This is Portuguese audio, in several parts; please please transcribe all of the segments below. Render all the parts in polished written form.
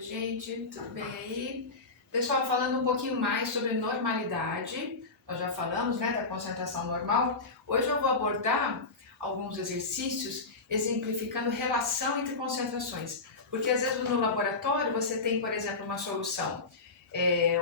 Oi, gente, tudo bem aí? Pessoal, falando um pouquinho mais sobre normalidade, nós já falamos, né, da concentração normal. Hoje eu vou abordar alguns exercícios exemplificando relação entre concentrações. Porque às vezes no laboratório você tem, por exemplo, uma solução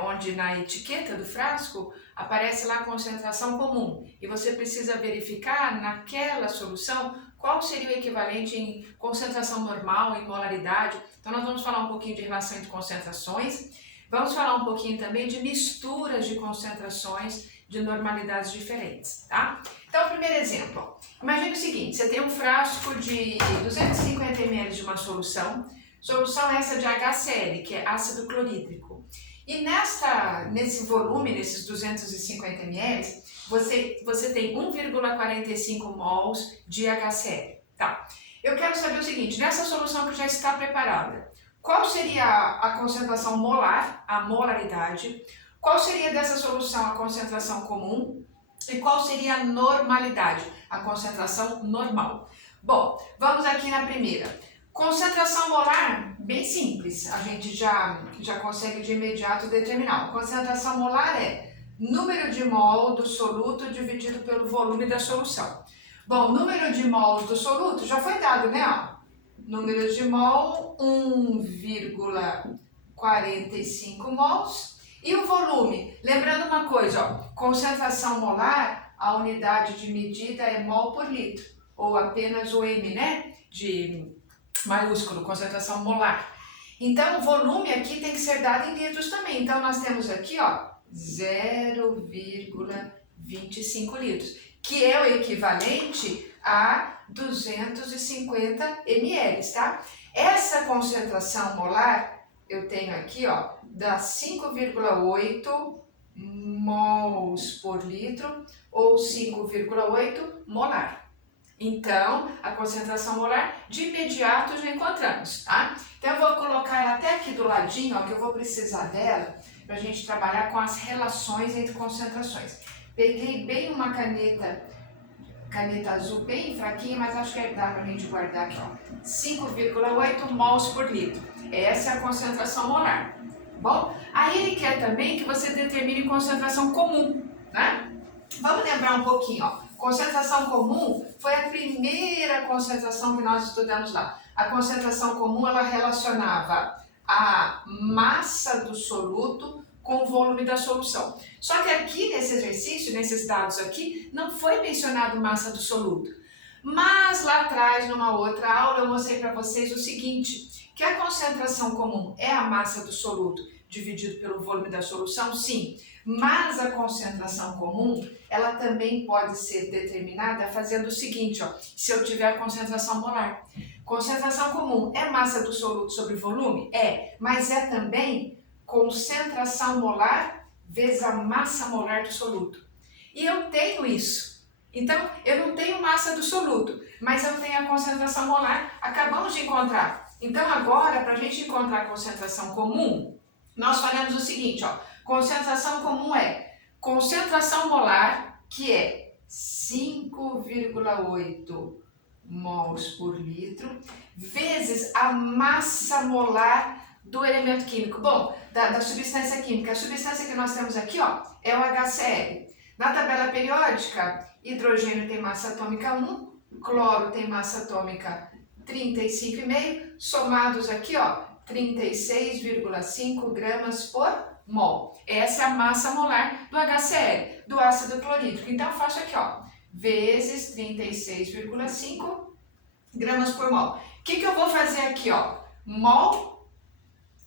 onde na etiqueta do frasco aparece lá a concentração comum e você precisa verificar naquela solução qual seria o equivalente em concentração normal, em molaridade. Então nós vamos falar um pouquinho de relação entre concentrações, vamos falar um pouquinho também de misturas de concentrações de normalidades diferentes, tá? Então, primeiro exemplo, imagine o seguinte, você tem um frasco de 250 ml de uma solução essa de HCl, que é ácido clorídrico. E nesse volume, nesses 250 ml, você tem 1,45 mols de HCl. Tá. Eu quero saber o seguinte, nessa solução que já está preparada, qual seria a concentração molar, a molaridade, qual seria dessa solução a concentração comum e qual seria a normalidade, a concentração normal. Bom, vamos aqui na primeira. Concentração molar, bem simples, a gente já consegue de imediato determinar. A concentração molar é número de mol do soluto dividido pelo volume da solução. Bom, número de mols do soluto já foi dado, né? Ó, número de mol, 1,45 mols. E o volume? Lembrando uma coisa, ó, concentração molar, a unidade de medida é mol por litro, ou apenas o M, né? De maiúsculo, concentração molar. Então, o volume aqui tem que ser dado em litros também. Então, nós temos aqui, ó, 0,25 litros, que é o equivalente a 250 ml, tá? Essa concentração molar, eu tenho aqui, ó, dá 5,8 mols por litro ou 5,8 molar. Então, a concentração molar, de imediato já encontramos, tá? Então, eu vou colocar ela até aqui do ladinho, ó, que eu vou precisar dela para a gente trabalhar com as relações entre concentrações. Peguei bem uma caneta azul bem fraquinha, mas acho que dá para a gente guardar aqui, ó. 5,8 mols por litro. Essa é a concentração molar. Bom, aí ele quer também que você determine concentração comum, né? Vamos lembrar um pouquinho, ó. Concentração comum foi a primeira concentração que nós estudamos lá. A concentração comum, ela relacionava a massa do soluto com o volume da solução. Só que aqui nesse exercício, nesses dados aqui, não foi mencionado massa do soluto. Mas lá atrás, numa outra aula, eu mostrei para vocês o seguinte, que a concentração comum é a massa do soluto dividido pelo volume da solução, sim. Mas a concentração comum, ela também pode ser determinada fazendo o seguinte, ó, se eu tiver a concentração molar. Concentração comum é massa do soluto sobre volume? É, mas é também concentração molar vezes a massa molar do soluto. E eu tenho isso. Então, eu não tenho massa do soluto, mas eu tenho a concentração molar, acabamos de encontrar. Então, agora, para a gente encontrar a concentração comum, nós faremos o seguinte, ó, concentração comum é concentração molar, que é 5,8 mols por litro, vezes a massa molar do elemento químico. Bom, da substância química. A substância que nós temos aqui, ó, é o HCl. Na tabela periódica, hidrogênio tem massa atômica 1, cloro tem massa atômica 35,5, somados aqui, ó, 36,5 gramas por mol. Essa é a massa molar do HCl, do ácido clorídrico. Então, eu faço aqui, ó, vezes 36,5 gramas por mol. O que eu vou fazer aqui, ó? Mol,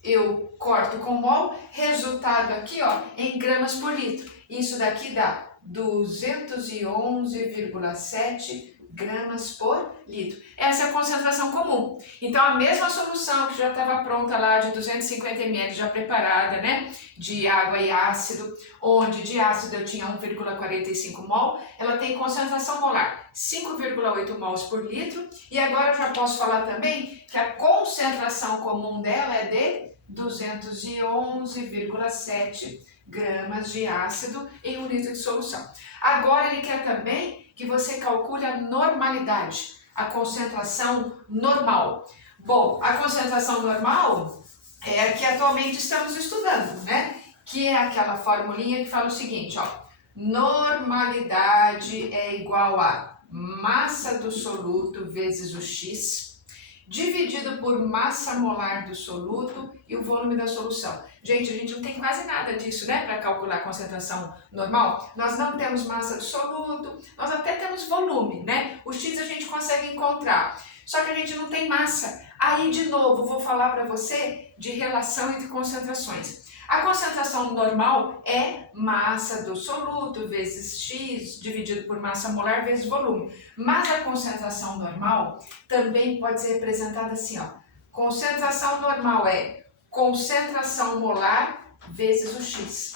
eu corto com mol, resultado aqui, ó, em gramas por litro. Isso daqui dá 211,7 gramas por litro. Essa é a concentração comum. Então, a mesma solução que já estava pronta lá de 250 ml, já preparada, né, de água e ácido, onde de ácido eu tinha 1,45 mol, ela tem concentração molar 5,8 mols por litro, e agora eu já posso falar também que a concentração comum dela é de 211,7 gramas de ácido em 1 litro de solução. Agora ele quer também que você calcule a normalidade, a concentração normal. Bom, a concentração normal é a que atualmente estamos estudando, né? Que é aquela formulinha que fala o seguinte, ó. Normalidade é igual a massa do soluto vezes o X, dividido por massa molar do soluto e o volume da solução. Gente, a gente não tem quase nada disso, né, para calcular a concentração normal. Nós não temos massa do soluto, nós até temos volume, né? O X a gente consegue encontrar, só que a gente não tem massa. Aí, de novo, vou falar para você de relação entre concentrações. A concentração normal é massa do soluto vezes X dividido por massa molar vezes volume. Mas a concentração normal também pode ser representada assim, ó. Concentração normal é concentração molar vezes o X.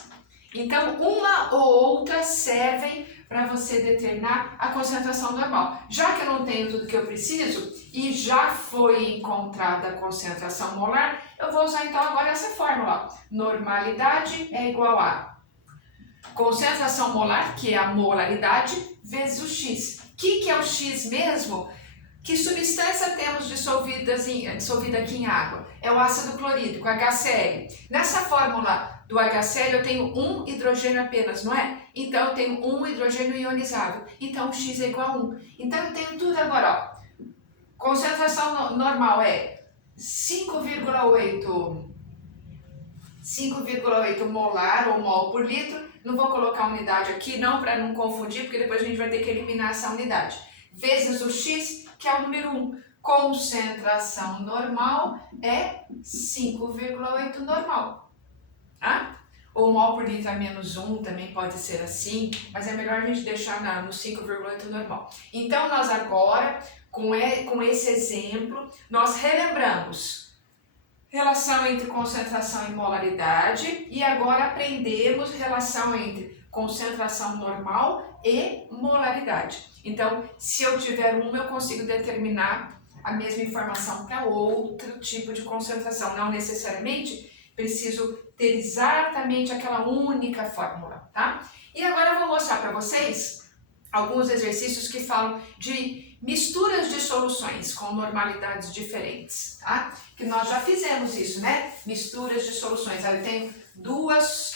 Então, uma ou outra servem para você determinar a concentração normal. Já que eu não tenho tudo que eu preciso e já foi encontrada a concentração molar, eu vou usar então agora essa fórmula. Normalidade é igual a concentração molar, que é a molaridade, vezes o X. O que é o X mesmo? Que substância temos dissolvida aqui em água? É o ácido clorídrico, HCl. Nessa fórmula do HCl eu tenho um hidrogênio apenas, não é? Então eu tenho um hidrogênio ionizado. Então o X é igual a 1. Então eu tenho tudo agora, ó. Concentração normal é 5,8 molar ou mol por litro. Não vou colocar unidade aqui não, para não confundir, porque depois a gente vai ter que eliminar essa unidade. Vezes o X, que é o número 1. Concentração normal é 5,8 normal. Tá? Ou mol por litro a menos 1 também pode ser assim, mas é melhor a gente deixar no 5,8 normal. Então nós agora, com esse exemplo, nós relembramos relação entre concentração e molaridade e agora aprendemos relação entre concentração normal e molaridade. Então, se eu tiver uma, eu consigo determinar a mesma informação para outro tipo de concentração. Não necessariamente preciso ter exatamente aquela única fórmula, tá? E agora eu vou mostrar para vocês alguns exercícios que falam de misturas de soluções com normalidades diferentes, tá? Que nós já fizemos isso, né? Misturas de soluções. Aí eu tenho dois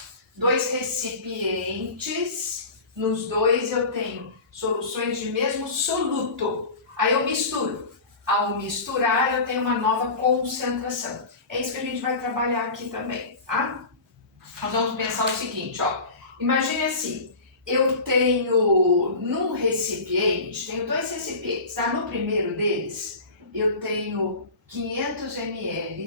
recipientes, nos dois eu tenho soluções de mesmo soluto. Aí eu misturo. Ao misturar eu tenho uma nova concentração. É isso que a gente vai trabalhar aqui também, tá? Nós vamos pensar o seguinte, ó. Imagine assim, eu tenho num recipiente, tenho dois recipientes, tá? No primeiro deles, eu tenho 500 ml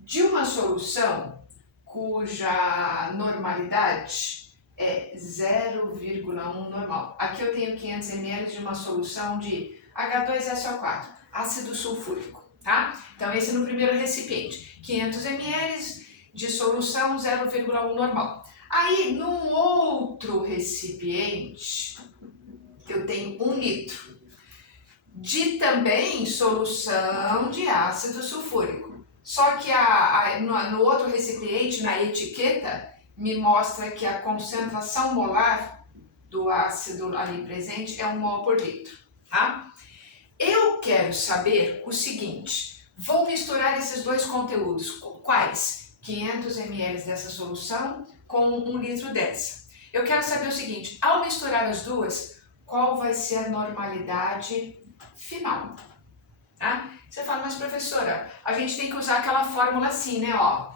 de uma solução cuja normalidade é 0,1 normal. Aqui eu tenho 500 ml de uma solução de H2SO4, ácido sulfúrico, tá? Então esse no primeiro recipiente, 500 ml de solução 0,1 normal. Aí num outro recipiente, eu tenho 1 litro de também solução de ácido sulfúrico. Só que no outro recipiente, na etiqueta, me mostra que a concentração molar do ácido ali presente é 1 mol por litro, tá? Eu quero saber o seguinte, vou misturar esses dois conteúdos. Quais? 500 ml dessa solução com 1 litro dessa. Eu quero saber o seguinte, ao misturar as duas, qual vai ser a normalidade final? Tá? Você fala, mas professora, a gente tem que usar aquela fórmula assim, né? Ó,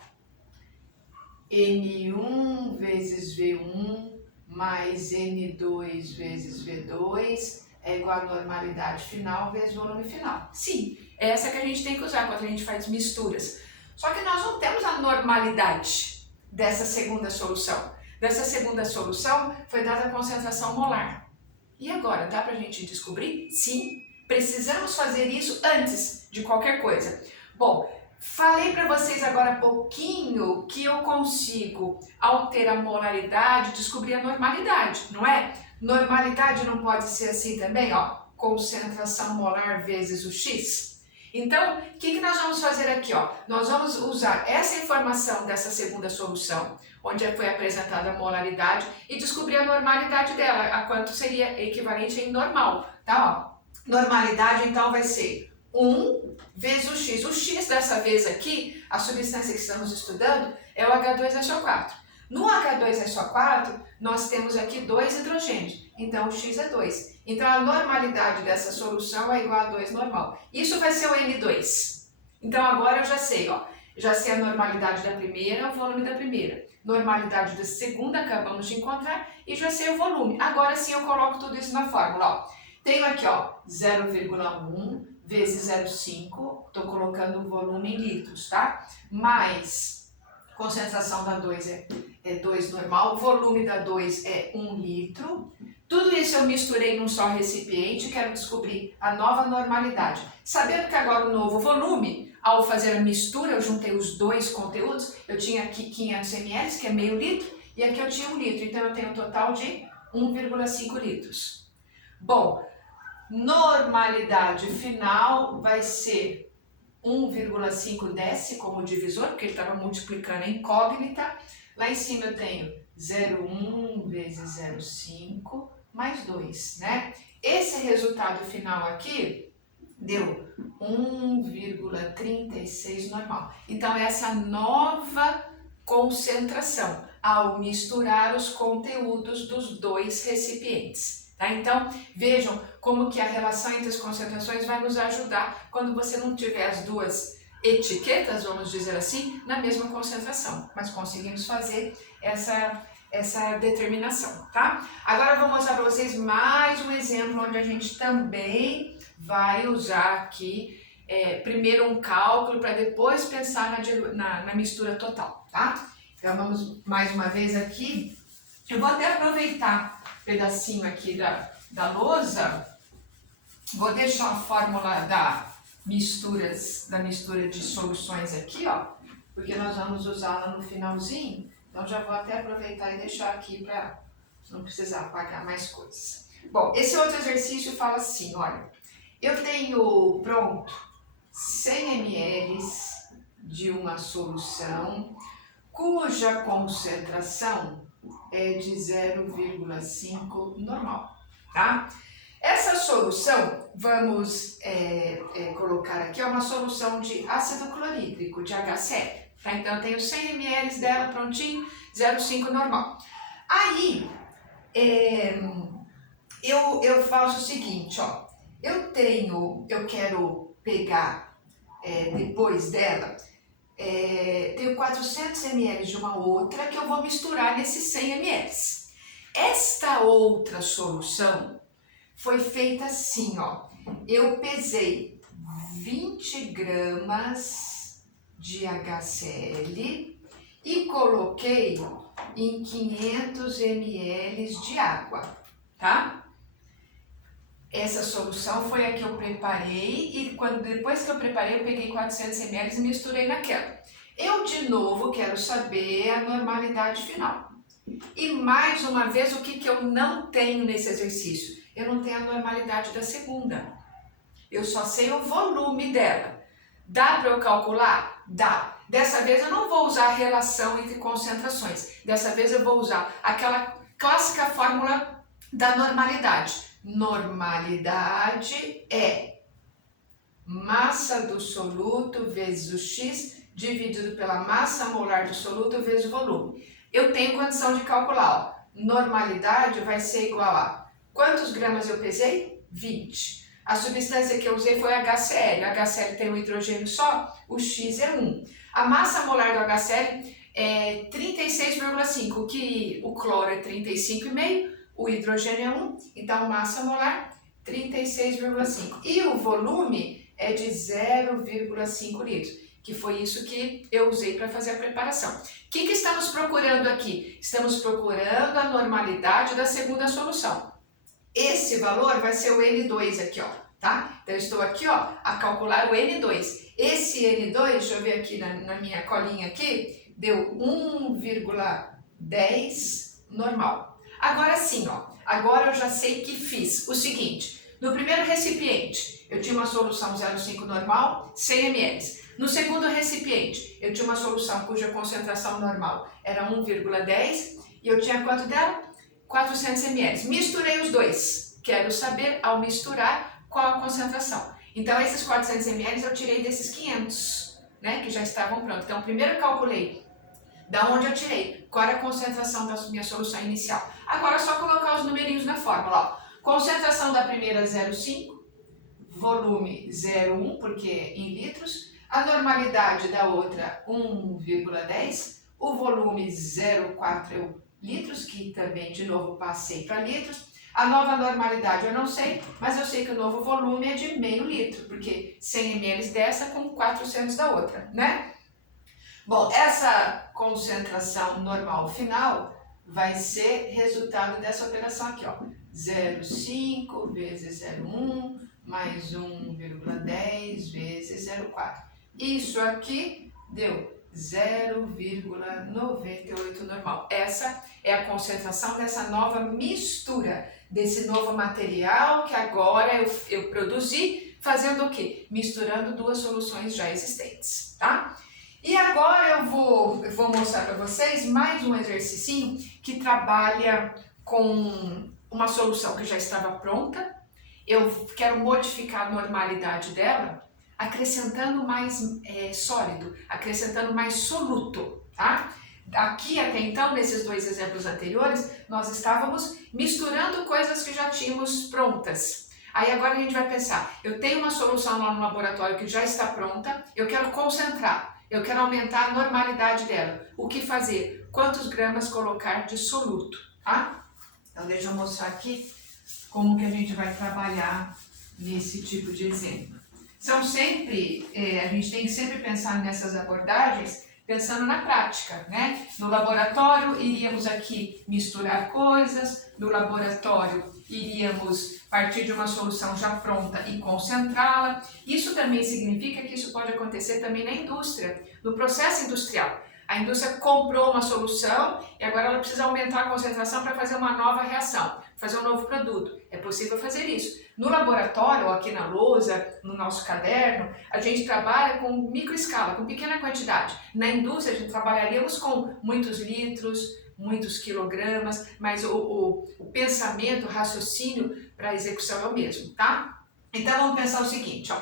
N1 vezes V1 mais N2 vezes V2 é igual a normalidade final vezes volume final. Sim, é essa que a gente tem que usar quando a gente faz misturas. Só que nós não temos a normalidade dessa segunda solução. Dessa segunda solução foi dada a concentração molar. E agora, dá pra gente descobrir? Sim, precisamos fazer isso antes de qualquer coisa. Bom, falei para vocês agora há pouquinho que eu consigo, ao ter a molaridade, descobrir a normalidade, não é? Normalidade não pode ser assim também, ó, concentração molar vezes o X. Então, o que nós vamos fazer aqui, ó? Nós vamos usar essa informação dessa segunda solução, onde foi apresentada a molaridade, e descobrir a normalidade dela, a quanto seria equivalente em normal, tá? Ó, normalidade, então, vai ser 1 vezes o x. O x dessa vez aqui, a substância que estamos estudando, é o H2SO4. No H2SO4, nós temos aqui 2 hidrogênios, então o x é 2. Então a normalidade dessa solução é igual a 2 normal. Isso vai ser o N2. Então agora eu já sei, ó. Já sei a normalidade da primeira, o volume da primeira. Normalidade da segunda, acabamos de encontrar, e já sei o volume. Agora sim eu coloco tudo isso na fórmula, ó. Tenho aqui, ó, 0,1 vezes 0,5, estou colocando o volume em litros, tá? Mais concentração da 2 é 2 normal, o volume da 2 é 1 litro. Tudo isso eu misturei num só recipiente, quero descobrir a nova normalidade. Sabendo que agora o novo volume, ao fazer a mistura, eu juntei os dois conteúdos, eu tinha aqui 500 ml, que é meio litro, e aqui eu tinha 1 litro, então eu tenho um total de 1,5 litros. Bom, normalidade final vai ser 1,5 desce como divisor, porque ele estava multiplicando a incógnita. Lá em cima eu tenho 0,1 vezes 0,5 mais 2, né? Esse resultado final aqui deu 1,36 normal. Então, essa nova concentração ao misturar os conteúdos dos dois recipientes. Tá? Então, vejam como que a relação entre as concentrações vai nos ajudar quando você não tiver as duas etiquetas, vamos dizer assim, na mesma concentração. Mas conseguimos fazer essa determinação, tá? Agora eu vou mostrar para vocês mais um exemplo onde a gente também vai usar aqui primeiro um cálculo para depois pensar na mistura total, tá? Então vamos mais uma vez aqui. Eu vou até aproveitar um pedacinho aqui da lousa, vou deixar a fórmula da mistura de soluções aqui, ó, porque nós vamos usá-la no finalzinho. Então já vou até aproveitar e deixar aqui para não precisar apagar mais coisas. Bom, esse outro exercício fala assim, olha, eu tenho pronto 100 ml de uma solução cuja concentração é de 0,5 normal, tá? Essa solução, vamos colocar aqui, é uma solução de ácido clorídrico, de HCl. Tá? Então, eu tenho 100 ml dela prontinho, 0,5 normal. Aí, eu faço o seguinte, ó. Eu quero pegar, depois dela, tenho 400 ml de uma outra que eu vou misturar nesses 100 ml. Esta outra solução foi feita assim, ó. Eu pesei 20 gramas de HCl e coloquei em 500 ml de água, tá? Essa solução foi a que eu preparei e depois que eu preparei eu peguei 400 ml e misturei naquela. Eu de novo quero saber a normalidade final. E mais uma vez, o que eu não tenho nesse exercício? Eu não tenho a normalidade da segunda. Eu só sei o volume dela. Dá para eu calcular? Dá. Dessa vez eu não vou usar a relação entre concentrações. Dessa vez eu vou usar aquela clássica fórmula da normalidade. Normalidade é massa do soluto vezes o x dividido pela massa molar do soluto vezes o volume. Eu tenho condição de calcular, ó. Normalidade vai ser igual a quantos gramas eu pesei? 20. A substância que eu usei foi HCl. O HCl tem um hidrogênio só, o X é 1. A massa molar do HCl é 36,5, que o cloro é 35,5, o hidrogênio é 1, então massa molar 36,5. E o volume é de 0,5 litros, que foi isso que eu usei para fazer a preparação. O que estamos procurando aqui? Estamos procurando a normalidade da segunda solução. Esse valor vai ser o N2 aqui, ó, tá? Então, eu estou aqui, ó, a calcular o N2. Esse N2, deixa eu ver aqui na minha colinha aqui, deu 1,10 normal. Agora sim, ó, agora eu já sei que fiz o seguinte. No primeiro recipiente, eu tinha uma solução 0,5 normal, 100 ml. No segundo recipiente, eu tinha uma solução cuja concentração normal era 1,10 e eu tinha quanto dela? 400 ml. Misturei os dois. Quero saber, ao misturar, qual a concentração. Então, esses 400 ml eu tirei desses 500, né, que já estavam prontos. Então, primeiro eu calculei da onde eu tirei, qual era a concentração da minha solução inicial. Agora é só colocar os numerinhos na fórmula. Ó. Concentração da primeira 0,5, volume 0,1, porque em litros. A normalidade da outra 1,10, o volume 0,4 litros, que também de novo passei para litros. A nova normalidade eu não sei, mas eu sei que o novo volume é de meio litro, porque 100 ml dessa com 400 da outra, né? Bom, essa concentração normal final vai ser resultado dessa operação aqui, ó. 0,5 vezes 0,1 mais 1,10 vezes 0,4. Isso aqui deu 0,98 normal. Essa é a concentração dessa nova mistura, desse novo material que agora eu produzi, fazendo o quê? Misturando duas soluções já existentes, tá? E agora eu vou mostrar para vocês mais um exercício que trabalha com uma solução que já estava pronta. Eu quero modificar a normalidade dela, acrescentando mais sólido, acrescentando mais soluto, tá? Aqui até então, nesses dois exemplos anteriores, nós estávamos misturando coisas que já tínhamos prontas. Aí agora a gente vai pensar, eu tenho uma solução lá no laboratório que já está pronta, eu quero concentrar, eu quero aumentar a normalidade dela. O que fazer? Quantos gramas colocar de soluto, tá? Então deixa eu mostrar aqui como que a gente vai trabalhar nesse tipo de exemplo. São sempre, a gente tem que sempre pensar nessas abordagens pensando na prática, né? No laboratório iríamos aqui misturar coisas, no laboratório iríamos partir de uma solução já pronta e concentrá-la. Isso também significa que isso pode acontecer também na indústria, no processo industrial. A indústria comprou uma solução e agora ela precisa aumentar a concentração para fazer uma nova reação, fazer um novo produto. É possível fazer isso. No laboratório, ou aqui na lousa, no nosso caderno, a gente trabalha com microescala, com pequena quantidade. Na indústria, a gente trabalharíamos com muitos litros, muitos quilogramas, mas o pensamento, o raciocínio para a execução é o mesmo, tá? Então, vamos pensar o seguinte, ó.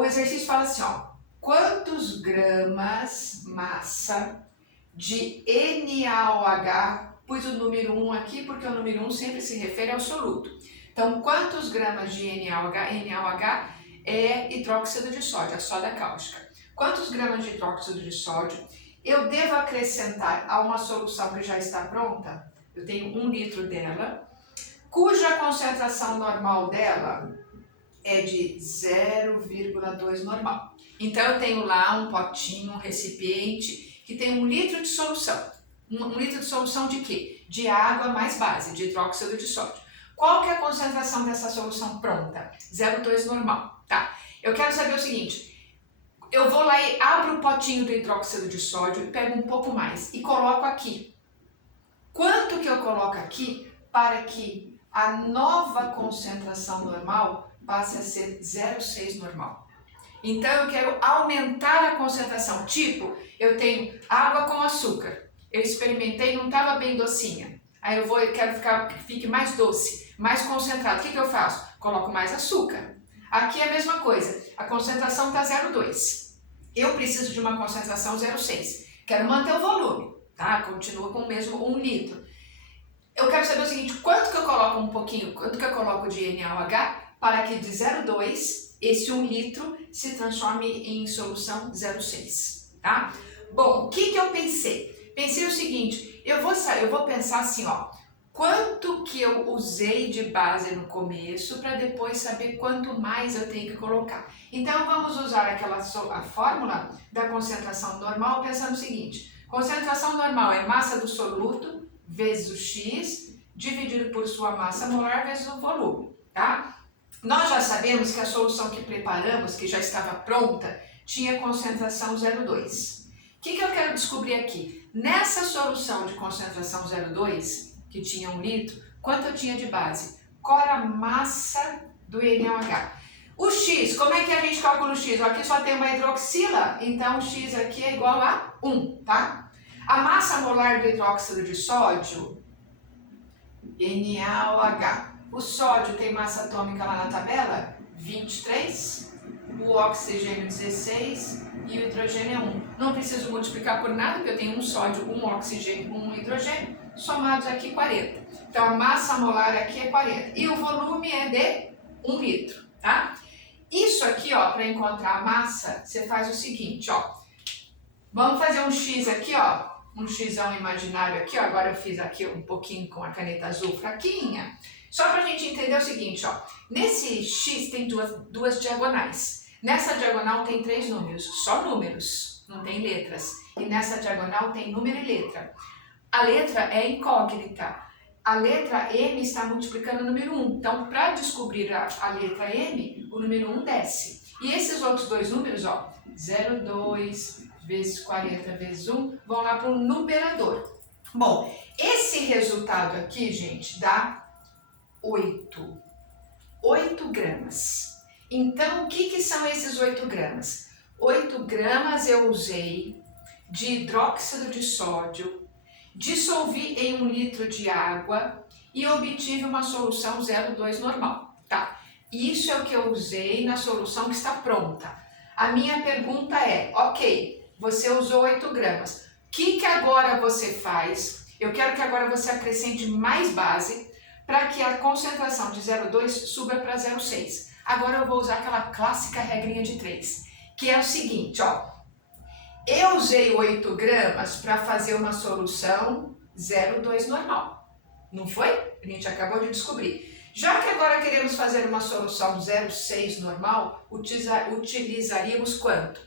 O exercício fala assim, ó. Quantos gramas massa de NaOH, pus o número 1 aqui porque o número 1 sempre se refere ao soluto. Então, quantos gramas de NaOH? NaOH é hidróxido de sódio, a soda cáustica. Quantos gramas de hidróxido de sódio eu devo acrescentar a uma solução que já está pronta? Eu tenho 1 litro dela, cuja concentração normal dela é de 0,2 normal. Então eu tenho lá um potinho, um recipiente que tem 1 litro de solução. 1 litro de solução de quê? De água mais base, de hidróxido de sódio. Qual que é a concentração dessa solução pronta? 0,2 normal, tá? Eu quero saber o seguinte, eu vou lá e abro o potinho do hidróxido de sódio e pego um pouco mais e coloco aqui. Quanto que eu coloco aqui para que a nova concentração normal passe a ser 0,6 normal? Então eu quero aumentar a concentração, tipo, eu tenho água com açúcar, eu experimentei, não estava bem docinha, aí eu quero que fique mais doce, mais concentrado, o que eu faço? Coloco mais açúcar. Aqui é a mesma coisa, a concentração está 0,2, eu preciso de uma concentração 0,6, quero manter o volume, tá? Continua com o mesmo 1 litro. Eu quero saber o seguinte, quanto que eu coloco quanto que eu coloco de NaOH para que de 0,2 esse 1 litro se transforme em solução 0,6, tá? Bom, o que eu pensei? Pensei o seguinte, eu vou pensar assim, ó, quanto que eu usei de base no começo para depois saber quanto mais eu tenho que colocar. Então vamos usar a fórmula da concentração normal pensando o seguinte, concentração normal é massa do soluto vezes o X dividido por sua massa molar vezes o volume, tá? Nós já sabemos que a solução que preparamos, que já estava pronta, tinha concentração 0,2. O que eu quero descobrir aqui? Nessa solução de concentração 0,2, que tinha 1 litro, quanto eu tinha de base? Qual era a massa do NaOH? O X, como é que a gente calcula o X? Aqui só tem uma hidroxila, então o X aqui é igual a 1, tá? A massa molar do hidróxido de sódio, NaOH. O sódio tem massa atômica lá na tabela? 23, o oxigênio 16 e o hidrogênio é 1. Não preciso multiplicar por nada, porque eu tenho um sódio, um oxigênio, um hidrogênio, somados aqui 40. Então a massa molar aqui é 40 e o volume é de 1 litro, tá? Isso aqui, ó, para encontrar a massa, você faz o seguinte, ó. Vamos fazer um X aqui, ó, um xão imaginário aqui, ó. Agora eu fiz aqui um pouquinho com a caneta azul fraquinha. Só para a gente entender o seguinte, ó. Nesse X tem duas diagonais. Nessa diagonal tem 3 números, só números, não tem letras. E nessa diagonal tem número e letra. A letra é incógnita. A letra M está multiplicando o número 1. Então, para descobrir a letra M, o número 1 desce. E esses outros dois números, ó, 0,2 vezes 40 vezes 1, vão lá para o numerador. Bom, esse resultado aqui, gente, dá 8. 8 gramas. Então, o que são esses 8 gramas? 8 gramas eu usei de hidróxido de sódio, dissolvi em 1 litro de água e obtive uma solução 0,2 normal, tá? Isso é o que eu usei na solução que está pronta. A minha pergunta é, ok, você usou 8 gramas, o que agora você faz? Eu quero que agora você acrescente mais base para que a concentração de 0,2 suba para 0,6. Agora eu vou usar aquela clássica regrinha de 3, que é o seguinte, ó. Eu usei 8 gramas para fazer uma solução 0,2 normal, não foi? A gente acabou de descobrir. Já que agora queremos fazer uma solução 0,6 normal, utilizaríamos quanto?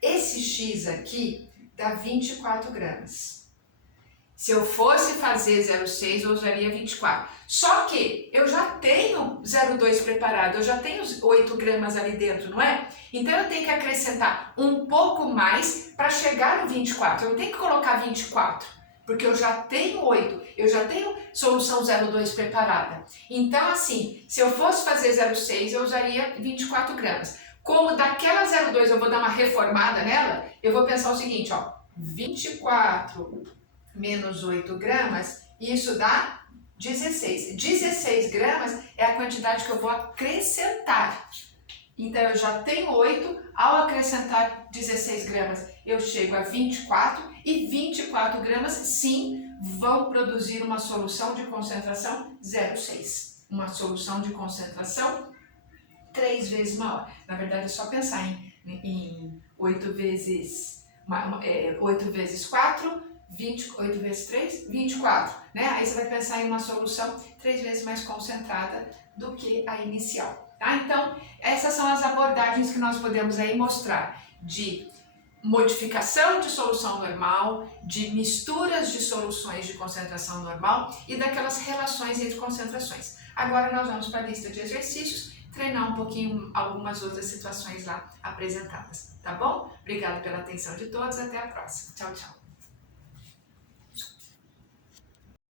Esse X aqui dá 24 gramas. Se eu fosse fazer 0,6, eu usaria 24. Só que eu já tenho 0,2 preparado, eu já tenho 8 gramas ali dentro, não é? Então eu tenho que acrescentar um pouco mais para chegar no 24. Eu não tenho que colocar 24, porque eu já tenho 8, eu já tenho solução 0,2 preparada. Então assim, se eu fosse fazer 0,6, eu usaria 24 gramas. Como daquela 0,2 eu vou dar uma reformada nela, eu vou pensar o seguinte, ó, 24 menos 8 gramas, isso dá 16. 16 gramas é a quantidade que eu vou acrescentar. Então eu já tenho 8, ao acrescentar 16 gramas eu chego a 24 e 24 gramas sim vão produzir uma solução de concentração 0,6. Uma solução de concentração 3 vezes maior. Na verdade é só pensar em 8 vezes 4, 28 vezes 3, 24, né? Aí você vai pensar em uma solução 3 vezes mais concentrada do que a inicial, tá? Então, essas são as abordagens que nós podemos aí mostrar de modificação de solução normal, de misturas de soluções de concentração normal e daquelas relações entre concentrações. Agora nós vamos para a lista de exercícios, treinar um pouquinho algumas outras situações lá apresentadas, tá bom? Obrigada pela atenção de todos, até a próxima. Tchau, tchau.